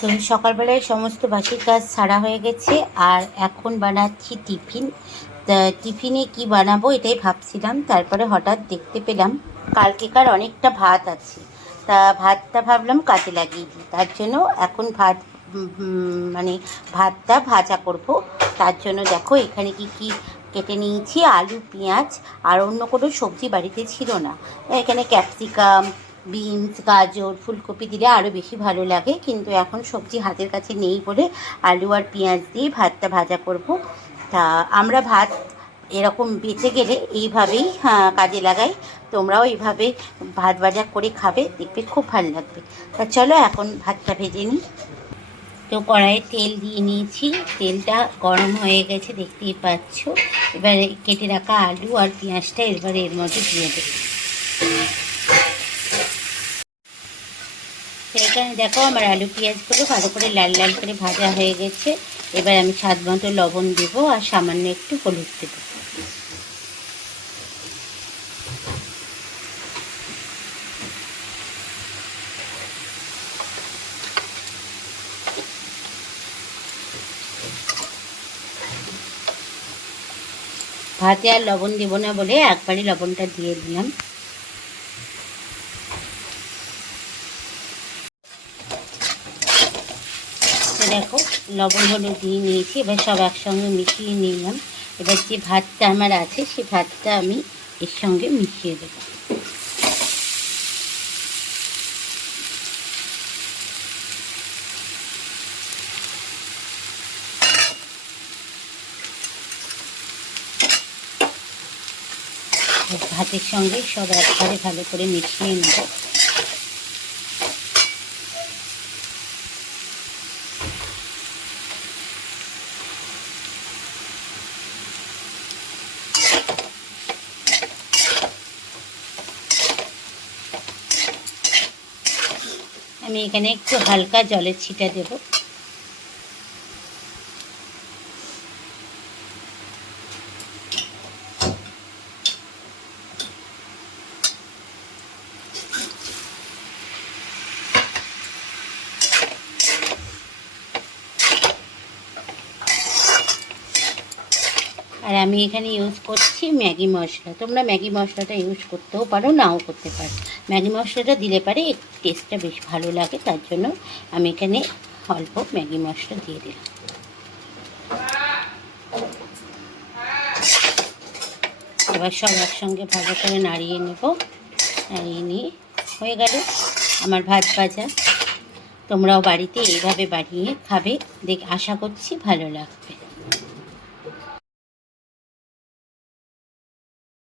তো সকালবেলায় সমস্ত বাসির কাজ সারা হয়ে গেছে, আর এখন বানাচ্ছি টিফিন। টিফিনে কি বানাবো এটাই ভাবছিলাম, তারপরে হঠাৎ দেখতে পেলাম কালকেকার অনেকটা ভাত আছে। তা ভাতটা ভাবলাম কাজে লাগিয়ে দিই, তার জন্য এখন ভাত মানে ভাতটা ভাজা করব। তার জন্য দেখো এখানে কি কি কেটে নিয়েছি, আলু, পেঁয়াজ, আর অন্য কোনো সবজি বাড়িতে ছিল না। এখানে ক্যাপসিকাম বিনস গাজর ফুলকপি দিলে আরও বেশি ভালো লাগে। কিন্তু এখন সবজি হাতের কাছে নেই বলে আলু আর পেঁয়াজ দিয়ে ভাতটা ভাজা করব। তা আমরা ভাত এরকম বেঁচে গেলে এইভাবেই হ্যাঁ, কাজে লাগাই। তোমরাও এইভাবে ভাত ভাজা করে খাবে দেখবে খুব ভালো লাগবে। তা চলো এখন ভাতটা ভেজে নিই। তো কড়াইয়ে তেল দিয়ে নিয়েছি। তেলটা গরম হয়ে গেছে দেখতেই পাচ্ছ। এবারে কেটে রাখা আলু আর পেঁয়াজটা এবারে এর মধ্যে দিয়ে দেবো। তো এখানে দেখো আমার আলু পেঁয়াজগুলো ভালো করে লাল লাল করে ভাজা হয়ে গেছে। এবার আমি স্বাদ মতো লবণ দেবো আর সামান্য একটু হলুদ দেবো। ভাতে আর লবণ দেবো না বলে একবারই লবণটা দিয়ে দিলাম। দেখো, লবণ, হলুদ দিয়ে নিয়েছি, এবার সব একসঙ্গে মিশিয়ে নিলাম। এবার যে ভাতটা আমার আছে সেই ভাতটা আমি এর সঙ্গে মিশিয়ে দেবো। ভাতের সঙ্গে সব একবারে ভালো করে মিশিয়ে নেব। আমি এখানে একটু হালকা জলের ছিটা দেব। আর আমি এখানে ইউজ করছি ম্যাগি মশলা। তোমরা ম্যাগি মশলাটা ইউজ করতেও পারো, নাও করতে পারো। ম্যাগি মশলাটা দিলে পারে টেস্টটা বেশ ভালো লাগে, তার জন্য আমি এখানে অল্প ম্যাগি মশলা দিয়ে দিলাম। এবার সব একসঙ্গে ভালো করে নাড়িয়ে নেব। নাড়িয়ে নিয়ে হয়ে গেল আমার ভাত ভাজা। তোমরাও বাড়িতে এইভাবে বানিয়ে খাবে, দেখ, আশা করছি ভালো লাগবে।